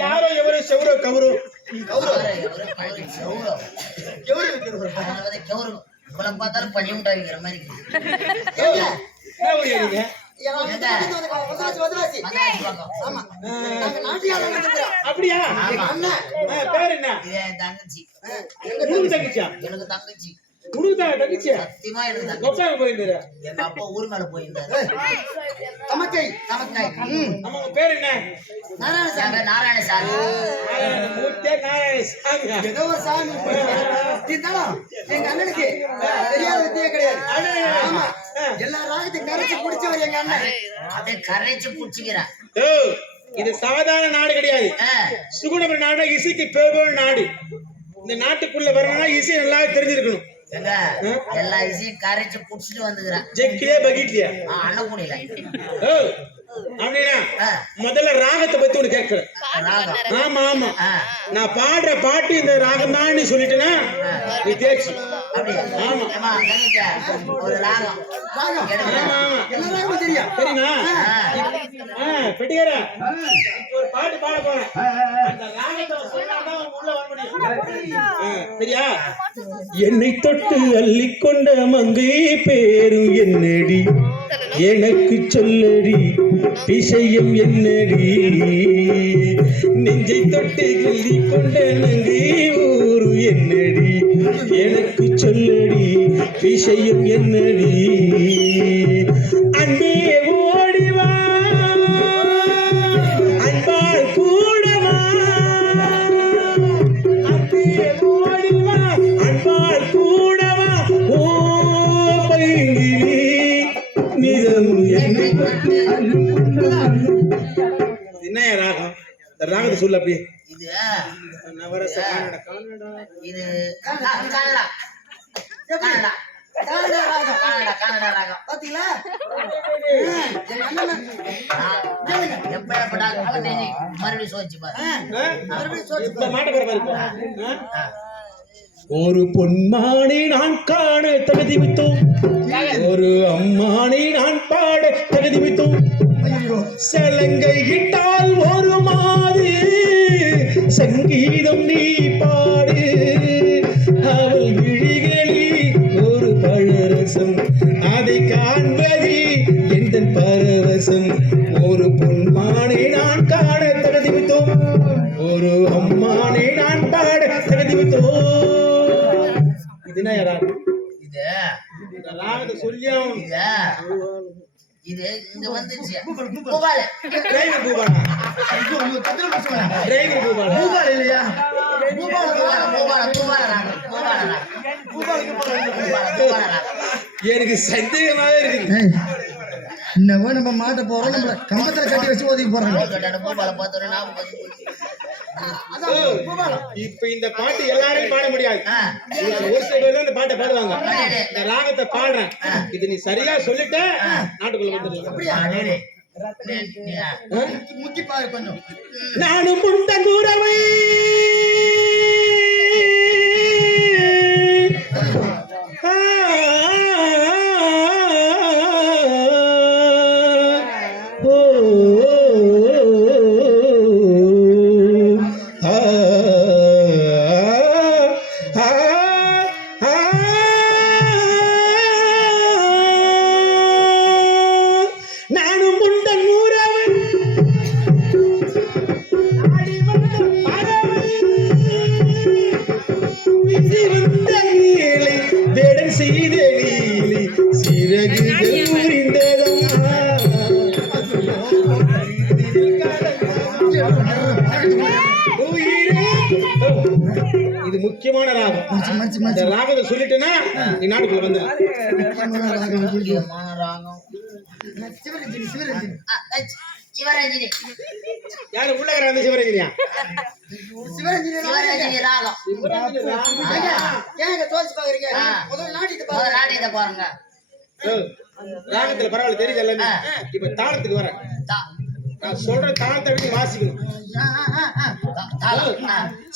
யாரோ எவரோ செவரோ கவரோ பார்த்தாலும் பண்ணி விட்டாருங்கிற மாதிரி அப்படியா? பேர் என்ன? தங்கச்சி. தங்கச்சியா? எனக்கு தங்கச்சி. சத்தியமா எனக்கு தங்கச்சி. கொப்பாங்க போயிருந்தாரு? எங்க அப்பா ஊர் மேல போயிருந்தாரு. தமக்கை. தமக்காய் ஆமா உங்க பேர் என்ன? நாராயண மூர்த்தியா நாராயண சாமியா ஏதோ ஒரு சாமி. இருந்தாலும் எங்க அண்ணனுக்கு. தெரியாத வித்தியே கிடையாது. ஆமா. எல்லா ராகத்தையும் கரைச்சு குடிச்சவர் எங்க அண்ணன். அதை கரைச்சு குடிச்சுக்கிறேன் ஓ இது சாதாரண நாடு கிடையாது. சுகுணபுர நாடு இசைக்கு பேர் நாடு. இந்த நாட்டுக்குள்ள வரணும்னா இசை நல்லா தெரிஞ்சிருக்கணும். எங்க எல்லா விஷயம் கரைச்சு குடிச்சிட்டு வந்துக்கிறேன் ஜெக்கிலே பகீட்லியா அண்ணக்கூடியில ஓ அப்படின்னா முதல்ல ராகத்தை பத்தி உனக்கு கேட்கிறேன். ராகம். ஆமா ஆமா. நான் பாடுற பாட்டு இந்த ராகம் தான் சொல்லிட்டேன்னா நீ தேர்ச்சி ஒரு ராகம். தெரியும்? ஒரு பாட்டு பாட போறேன். சரியா? என்னை தொட்டு அள்ளிக்கொண்ட மங்கை பேரும் என்னடி? எனக்கு சொல்லடி விஷயம் என்னடி? நெஞ்சை தொட்டு கிள்ளிக்கொண்ட மங்கை ஊரு என்னடி? எனக்கு சொல்லடி விஷயம் என்னடி? அன்பே என்ன ராகம்? இந்த ராகத்தை சொல்லு அப்படியே. இது நவரச இது ஆ, கன்னடா கன்னடா கன்னட ராகம் கன்னடா கன்னடா ராகம். பாத்தீங்களா? எங்க அண்ணன் எப்படா மறுபடியும் சோதிச்சு பாரு. இப்ப மாட்டக்கார பாரு ஒரு பொன்மானை நான் காண தகுதி வித்தோம். ஒரு அம்மானை வித்தோம் சலங்கை இட்டால் ஒரு மாறு. சங்கீதம் நீ பாடு. அவள் விழிகளில் ஒரு பழரசம். அதை காண்பது எந்த பரவசம்? ஒரு பொன்மானை நான் காண தகுதி வித்தோம் ஒரு அம்மானை நான் பாட தகுதி வித்தோம் இதுனா யாரா? இது ராகத்தை சொல்லியும் இது இங்க வந்துச்சு டிரைவர் எனக்கு சந்தேகமாவே இருக்குது. இன்னமும் நம்ம மாட்ட போறோம் நம்மள கம்பத்துல கட்டி வச்சு ஒதுக்கி போறாங்க. இப்ப இந்த பாட்டு எல்லாரையும் பாட முடியாது. ஒரு சில பேர் தான் இந்த பாட்டை பாடுவாங்க. இந்த ராகத்தை பாடுறேன். இது நீ சரியா சொல்லிட்ட நாட்டுக்குள்ள வந்துடலாம் நானும் முந்தன் உறவை இது முக்கியமான ராகம். இந்த ராகத்தை சொல்லிட்டேன்னா நீ நாட்டுக்குள்ள வந்து ராகம் யாரு உள்ள இருக்கிற சிவரஞ்சனியா? சிவரஞ்சனி சிவரஞ்சனி ராகம். ஏன் தோச்சு பாக்குறீங்க. முதல்ல நாட்டிட்டு முதல்ல பாருங்க. நாட்டியத்தை பாருங்க. ராகத்துல பரவாயில்ல தெரியுது எல்லாமே? இப்ப தாளத்துக்கு வரேன். தா- நான் சொல்ற தாளத்தை வாசிக்கணும்.